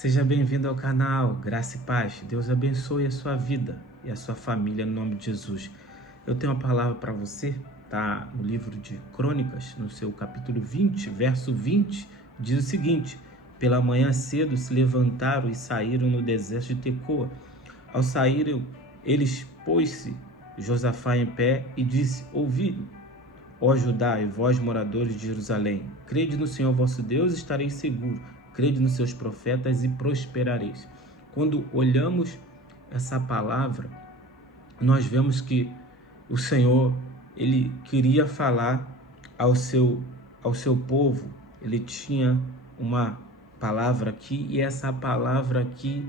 Seja bem-vindo ao canal Graça e Paz. Deus abençoe a sua vida e a sua família no nome de Jesus. Eu tenho uma palavra para você, tá no livro de Crônicas, no seu capítulo 20, verso 20, diz o seguinte: pela manhã cedo se levantaram e saíram no deserto de Tecoa. Ao saírem, eles pôs-se Josafá em pé e disse: ouvi, ó Judá e vós, moradores de Jerusalém, crede no Senhor vosso Deus e estareis seguros. Crede nos seus profetas e prosperareis. Quando olhamos essa palavra, nós vemos que o Senhor, ele queria falar ao seu povo. Ele tinha uma palavra aqui, e essa palavra aqui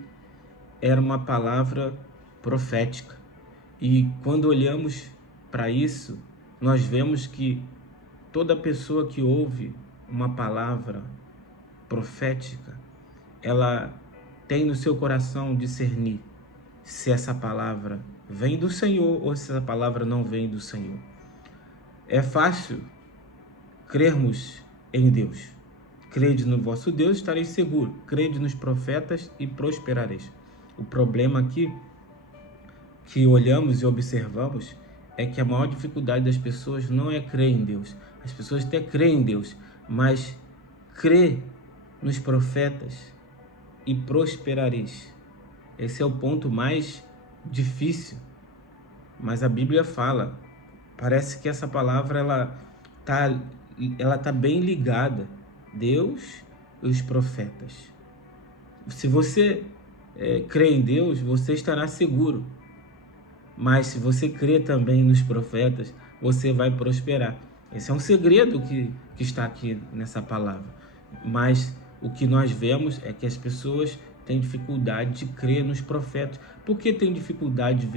era uma palavra profética. E quando olhamos para isso, nós vemos que toda pessoa que ouve uma palavra profética, ela tem no seu coração discernir se essa palavra vem do Senhor ou se essa palavra não vem do Senhor. É fácil crermos em Deus. Crede no vosso Deus, estareis seguros. Crede nos profetas e prosperareis. O problema aqui que olhamos e observamos é que a maior dificuldade das pessoas não é crer em Deus. As pessoas até creem em Deus, mas crer nos profetas e prosperareis. Esse é o ponto mais difícil. Mas a Bíblia fala, parece que essa palavra ela tá bem ligada, Deus e os profetas. Se você crê em Deus, você estará seguro. Mas se você crê também nos profetas, você vai prosperar. Esse é um segredo que está aqui nessa palavra. Mas o que nós vemos é que as pessoas têm dificuldade de crer nos profetas. Por que tem dificuldade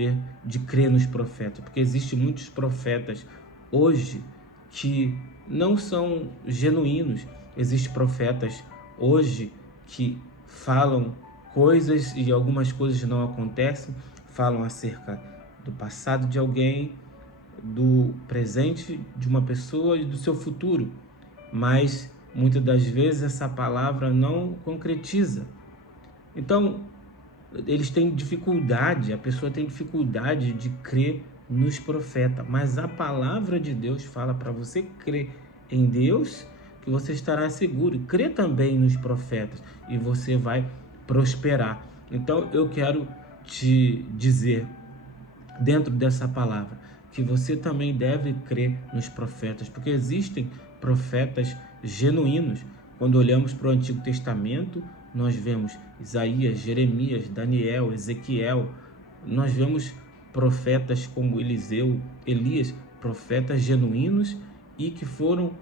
de crer nos profetas? Porque existem muitos profetas hoje que não são genuínos. Existem profetas hoje que falam coisas e algumas coisas não acontecem, falam acerca do passado de alguém, do presente de uma pessoa e do seu futuro, mas muitas das vezes essa palavra não concretiza. Então, eles têm dificuldade, a pessoa tem dificuldade de crer nos profetas, mas a palavra de Deus fala para você crer em Deus, que você estará seguro. Crê também nos profetas e você vai prosperar. Então, eu quero te dizer, dentro dessa palavra, que você também deve crer nos profetas, porque existem profetas genuínos. Quando olhamos para o Antigo Testamento, nós vemos Isaías, Jeremias, Daniel, Ezequiel. Nós vemos profetas como Eliseu, Elias, profetas genuínos e que foram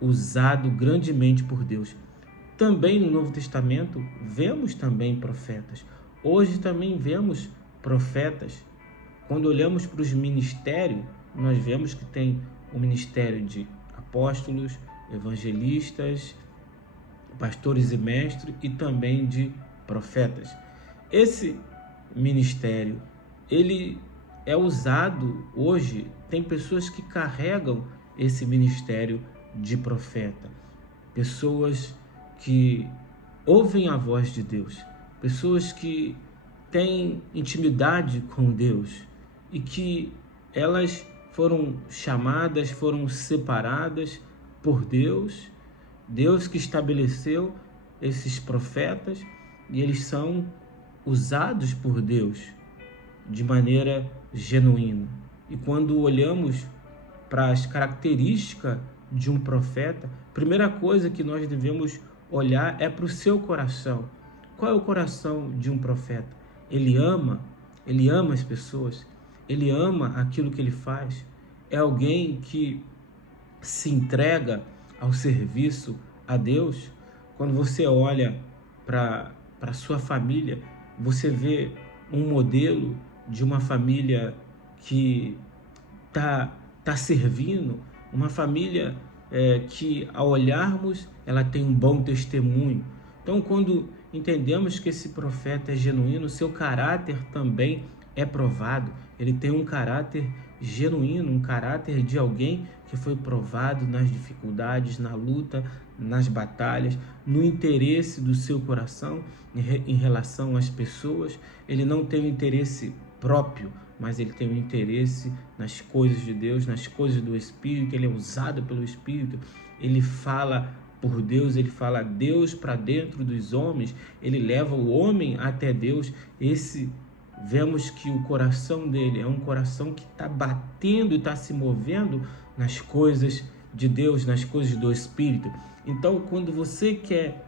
usados grandemente por Deus. Também no Novo Testamento vemos também profetas. Hoje também vemos profetas. Quando olhamos para os ministérios, nós vemos que tem o ministério de apóstolos, evangelistas, pastores e mestres e também de profetas. Esse ministério, ele é usado hoje, tem pessoas que carregam esse ministério de profeta, pessoas que ouvem a voz de Deus, pessoas que têm intimidade com Deus e que elas foram chamadas, foram separadas por Deus, Deus que estabeleceu esses profetas, e eles são usados por Deus de maneira genuína. E quando olhamos para as características de um profeta, a primeira coisa que nós devemos olhar é para o seu coração. Qual é o coração de um profeta? Ele ama as pessoas, ele ama aquilo que ele faz. É alguém que se entrega ao serviço a Deus. Quando você olha para a sua família, você vê um modelo de uma família que tá servindo, uma família que, ao olharmos, ela tem um bom testemunho. Então, quando entendemos que esse profeta é genuíno, seu caráter também é provado. Ele tem um caráter genuíno, um caráter de alguém que foi provado nas dificuldades, na luta, nas batalhas, no interesse do seu coração em relação às pessoas. Ele não tem um interesse próprio, mas ele tem um interesse nas coisas de Deus, nas coisas do Espírito. Ele é usado pelo Espírito, ele fala por Deus, ele fala Deus para dentro dos homens, ele leva o homem até Deus. Vemos que o coração dele é um coração que está batendo e está se movendo nas coisas de Deus, nas coisas do Espírito. Então, quando você quer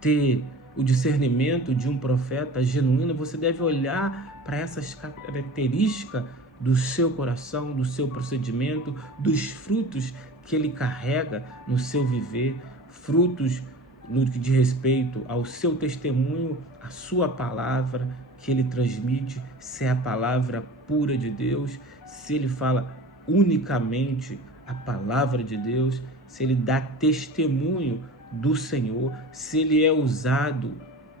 ter o discernimento de um profeta genuíno, você deve olhar para essas características do seu coração, do seu procedimento, dos frutos que ele carrega no seu viver, frutos no que diz respeito ao seu testemunho, a sua palavra que ele transmite, se é a palavra pura de Deus, se ele fala unicamente a palavra de Deus, se ele dá testemunho do Senhor, se ele é usado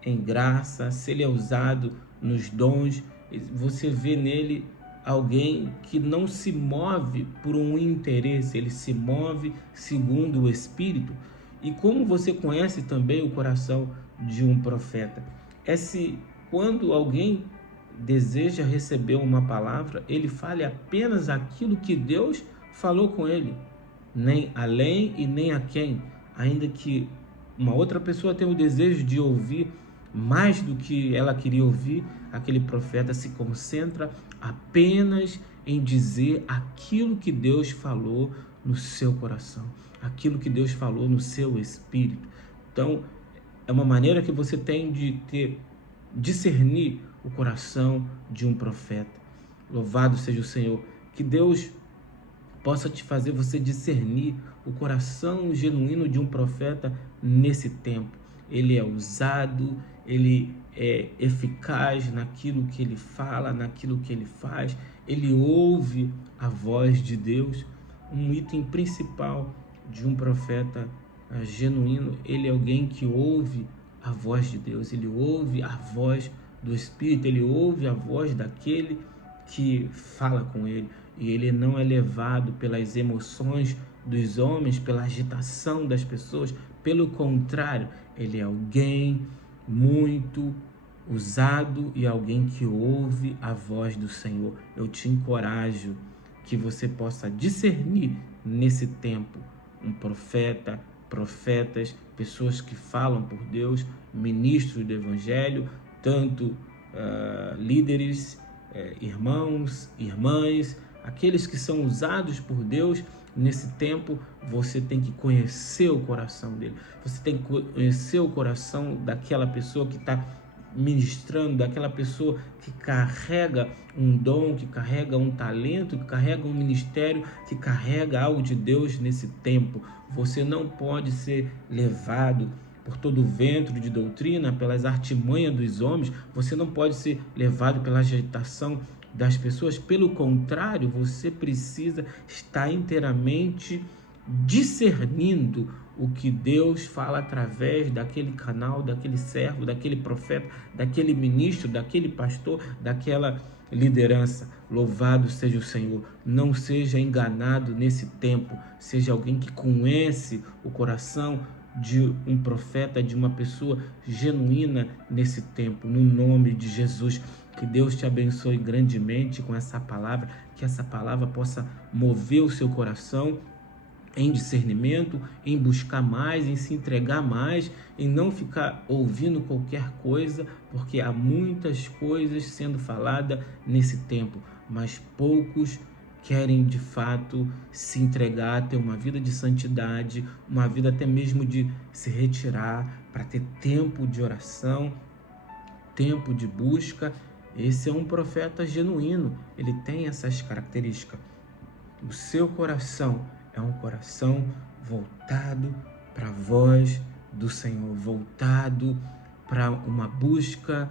em graça, se ele é usado nos dons. Você vê nele alguém que não se move por um interesse, ele se move segundo o Espírito. E como você conhece também o coração de um profeta? Quando alguém deseja receber uma palavra, ele fale apenas aquilo que Deus falou com ele, nem além e nem aquém. Ainda que uma outra pessoa tenha o desejo de ouvir mais do que ela queria ouvir, aquele profeta se concentra apenas em dizer aquilo que Deus falou no seu coração, aquilo que Deus falou no seu espírito. Então, é uma maneira que você tem de discernir o coração de um profeta. Louvado seja o Senhor. Que Deus possa te fazer você discernir o coração genuíno de um profeta nesse tempo. Ele é usado, ele é eficaz naquilo que ele fala, naquilo que ele faz. Ele ouve a voz de Deus. Um item principal de um profeta genuíno, ele é alguém que ouve a voz de Deus, ele ouve a voz do Espírito, ele ouve a voz daquele que fala com ele, e ele não é levado pelas emoções dos homens, pela agitação das pessoas. Pelo contrário, ele é alguém muito usado e alguém que ouve a voz do Senhor. Eu te encorajo que você possa discernir nesse tempo um profeta, profetas, pessoas que falam por Deus, ministros do Evangelho, tanto líderes, irmãos, irmãs, aqueles que são usados por Deus. Nesse tempo, você tem que conhecer o coração dele, você tem que conhecer o coração daquela pessoa que está ministrando, daquela pessoa que carrega um dom, que carrega um talento, que carrega um ministério, que carrega algo de Deus nesse tempo. Você não pode ser levado por todo o vento de doutrina, pelas artimanhas dos homens. Você não pode ser levado pela agitação das pessoas. Pelo contrário, você precisa estar inteiramente discernindo o que Deus fala através daquele canal, daquele servo, daquele profeta, daquele ministro, daquele pastor, daquela liderança. Louvado seja o Senhor. Não seja enganado nesse tempo. Seja alguém que conhece o coração de um profeta, de uma pessoa genuína nesse tempo, no nome de Jesus. Que Deus te abençoe grandemente com essa palavra, que essa palavra possa mover o seu coração em discernimento, em buscar mais, em se entregar mais, em não ficar ouvindo qualquer coisa, porque há muitas coisas sendo faladas nesse tempo, mas poucos querem de fato se entregar, ter uma vida de santidade, uma vida até mesmo de se retirar para ter tempo de oração, tempo de busca. Esse é um profeta genuíno, ele tem essas características. O seu coração é um coração voltado para a voz do Senhor, voltado para uma busca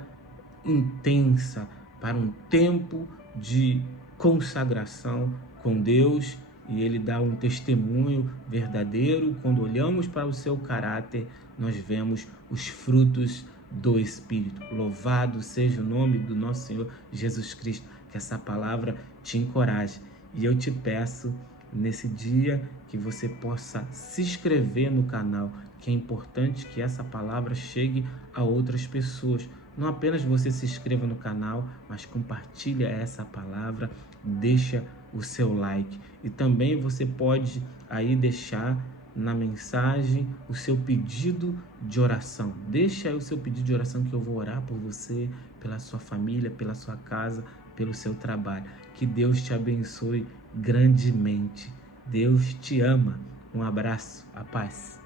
intensa, para um tempo de consagração com Deus, e ele dá um testemunho verdadeiro. Quando olhamos para o seu caráter, nós vemos os frutos do Espírito. Louvado seja o nome do nosso Senhor Jesus Cristo. Que essa palavra te te encoraje. E eu te peço nesse dia que você possa se inscrever no canal, que é importante que essa palavra chegue a outras pessoas. Não apenas você se inscreva no canal, mas compartilha essa palavra, deixa o seu like. E também você pode aí deixar na mensagem o seu pedido de oração. Deixa aí o seu pedido de oração que eu vou orar por você, pela sua família, pela sua casa, pelo seu trabalho. Que Deus te abençoe grandemente. Deus te ama. Um abraço, a paz.